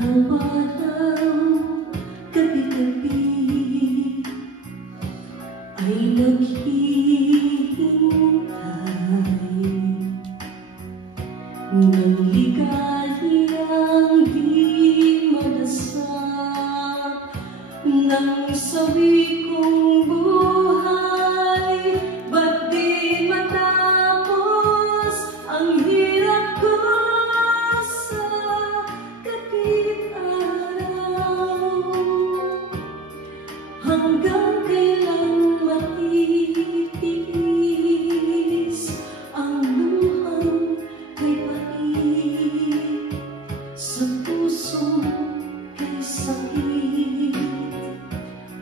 Araw-araw, gabi-gabi ay naghihintay ng ligayang di malasap ng sawi kong buhay. Ba't di matapos ang hirap ko sa kapit-araw? Hanggang kailan matitiis ang luhang may pait sa pusong kay sakit?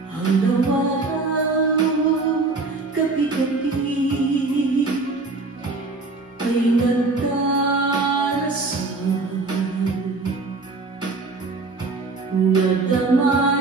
Araw-araw, gabi-gabi ay nagdarasal, nadama